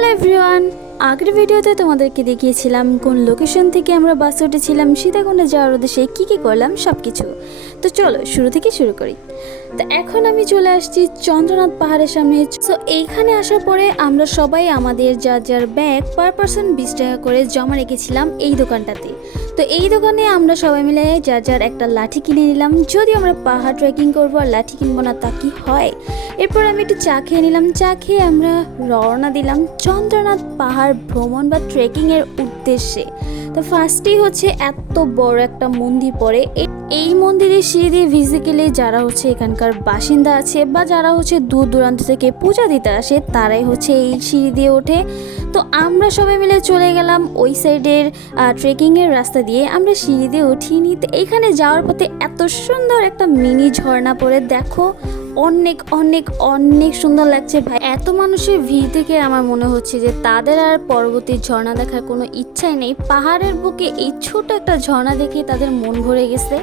Hello everyone, আগের ভিডিওতে তোমাদেরকে দেখিয়েছিলাম কোন লোকেশন থেকে আমরা বাসে উঠেছিলাম সীতাকুণ্ডে যাওয়ার উদ্দেশ্যে কী কী করলাম সব কিছু। তো চলো শুরু থেকে শুরু করি। তো এখন আমি চলে আসছি চন্দ্রনাথ পাহাড়ের সামনে। সো এইখানে আসার পরে আমরা সবাই আমাদের যার যার ব্যাগ পার পারসন 20 টাকা করে জমা রেখেছিলাম এই দোকানটাতে। তো এই দোকানে আমরা সবাই মিলে যার যার একটা লাঠি কিনে নিলাম, যদি আমরা পাহাড় ট্রেকিং করবো আর লাঠি কিনবো না তা কি হয়। এরপর আমি একটু চা খেয়ে নিলাম, চা খেয়ে আমরা রওনা দিলাম চন্দ্রনাথ পাহাড় ভ্রমণ বা ট্রেকিংয়ের উদ্দেশ্যে। তো ফার্স্টেই হচ্ছে এত বড় একটা মন্দির পড়ে, এই মন্দিরের সিঁড়ি দিয়ে ফিজিক্যালি যারা হচ্ছে এখানকার বাসিন্দা আছে বা যারা হচ্ছে দূর দূরান্ত থেকে পূজা দিতে আসে তারাই হচ্ছে এই সিঁড়ি দিয়ে ওঠে। তো আমরা সবাই মিলে চলে গেলাম ওই সাইডের ট্রেকিংয়ের রাস্তা দিয়ে, আমরা সিঁড়ি দিয়ে উঠিনি। তো এইখানে যাওয়ার পথে এত সুন্দর একটা মিনি ঝর্ণা পড়ে, দেখো অনেক অনেক অনেক সুন্দর লাগছে ভাই। এত মানুষের ভিড় থেকে আমার মনে হচ্ছে যে তাদের আর পরবর্তী ঝর্ণা দেখার কোনো ইচ্ছাই নেই। পাহাড়ের বুকে এই ছোট একটা ঝর্ণা দেখে তাদের মন ভরে গেছে।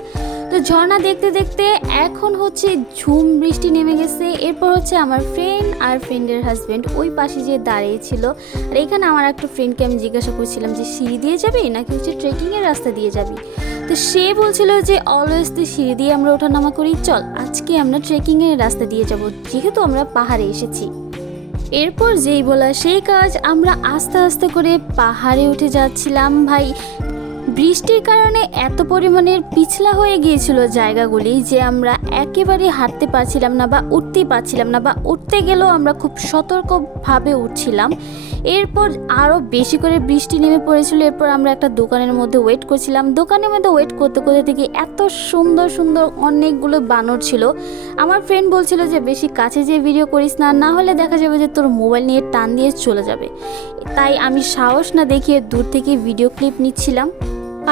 তো ঝর্ণা দেখতে দেখতে এখন হচ্ছে ঝুম বৃষ্টি নেমে গেছে। এরপর হচ্ছে আমার ফ্রেন্ড আর ফ্রেন্ডের হাজব্যান্ড ওই পাশে যে দাঁড়িয়েছিল, আর এখানে আমার একটা ফ্রেন্ডকে আমি জিজ্ঞাসা করছিলাম যে সিঁড়ি দিয়ে যাবি নাকি হচ্ছে ট্রেকিংয়ের রাস্তা দিয়ে যাবি। তো সে বলছিল যে অলওয়েজ তো সিঁড়ি দিয়ে আমরা ওঠানামা করি, চল আজকে আমরা ট্রেকিংয়ের রাস্তা দিয়ে যাব যেহেতু আমরা পাহাড়ে এসেছি। এরপর যেই বলা সেই কাজ, আমরা আস্তে আস্তে করে পাহাড়ে উঠে যাচ্ছিলাম। ভাই বৃষ্টির কারণে এত পরিমাণের পিছলা হয়ে গিয়েছিল জায়গাগুলি যে আমরা একেবারে হাঁটতে পারছিলাম না বা উঠতেই পারছিলাম না, বা উঠতে গেলেও আমরা খুব সতর্কভাবে উঠছিলাম। এরপর আরও বেশি করে বৃষ্টি নেমে পড়েছিল। এরপর আমরা একটা দোকানের মধ্যে ওয়েট করছিলাম। দোকানের মধ্যে ওয়েট করতে করতে দেখি এত সুন্দর সুন্দর অনেকগুলো বানর ছিল। আমার ফ্রেন্ড বলছিল যে বেশি কাছে যেয়ে ভিডিও করিস না, না হলে দেখা যাবে যে তোর মোবাইল নিয়ে টান দিয়ে চলে যাবে। তাই আমি সাহস না দেখিয়ে দূর থেকে ভিডিও ক্লিপ নিচ্ছিলাম।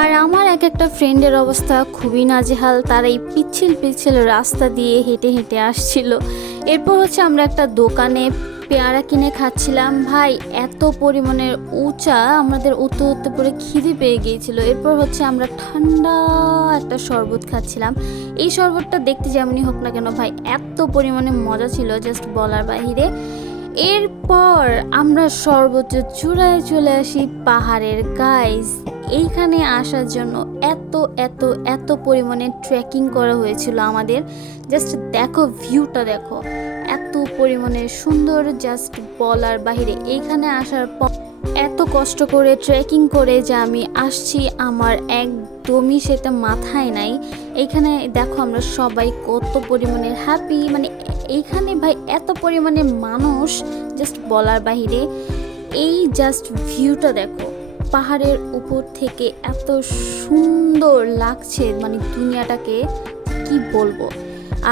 আর আমার এক একটা ফ্রেন্ডের অবস্থা খুবই নাজেহাল, তারা এই পিচ্ছিল পিচ্ছিল রাস্তা দিয়ে হেঁটে হেঁটে আসছিল। এরপর হচ্ছে আমরা একটা দোকানে পেয়ারা কিনে খাচ্ছিলাম। ভাই এত পরিমাণের উঁচা, আমাদের উঠতে উঠতে পরে খিদে পেয়ে গিয়েছিল। এরপর হচ্ছে আমরা ঠান্ডা একটা শরবত খাচ্ছিলাম। এই শরবতটা দেখতে যেমনই হোক না কেন ভাই এত পরিমাণে মজা ছিল জাস্ট বলার বাহিরে। এরপর আমরা সর্বোচ্চ চূড়ায় চলে আসি পাহাড়ের গাইজ। এইখানে আসার জন্য এত এত এত পরিমাণে ট্রেকিং করা হয়েছিল আমাদের। জাস্ট দেখো ভিউটা দেখো, এত পরিমাণে সুন্দর জাস্ট বলার বাহিরে। এইখানে আসার পর এত কষ্ট করে ট্রেকিং করে যে আমি আসছি আমার একদমই সেটা মাথায় নাই। এইখানে দেখো আমরা সবাই কত পরিমাণে হ্যাপি, মানে এইখানে ভাই এত পরিমাণে মানুষ জাস্ট বলার বাহিরে। এই জাস্ট ভিউটা দেখো, পাহাড়ের উপর থেকে এত সুন্দর লাগছে, মানে দুনিয়াটাকে কি বলবো।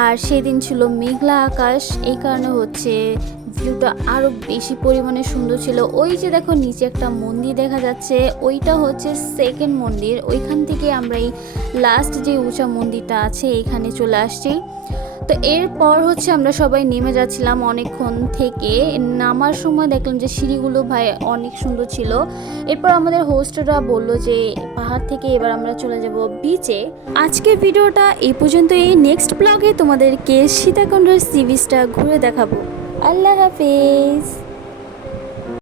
আর সেদিন ছিল মেঘলা আকাশ, এই কারণে হচ্ছে ভিউটা আরও বেশি পরিমাণে সুন্দর ছিল। ওই যে দেখো নিচে একটা মন্দির দেখা যাচ্ছে, ওইটা হচ্ছে সেকেন্ড মন্দির। ওইখান থেকে আমরা এই লাস্ট যে উঁচা মন্দিরটা আছে এইখানে চলে আসছি। তো এরপর হচ্ছে আমরা সবাই নেমে যাচ্ছিলাম অনেকক্ষণ থেকে। নামার সময় দেখলাম যে সিঁড়িগুলো ভাই অনেক সুন্দর ছিল। এরপর আমাদের হোস্টরা বললো যে পাহাড় থেকে এবার আমরা চলে যাব বিচে। আজকের ভিডিওটা এই পর্যন্তই। নেক্সট ব্লগে তোমাদেরকে সীতাকুণ্ডের সি বিচটা ঘুরে দেখাবো। আল্লাহ হাফেজ।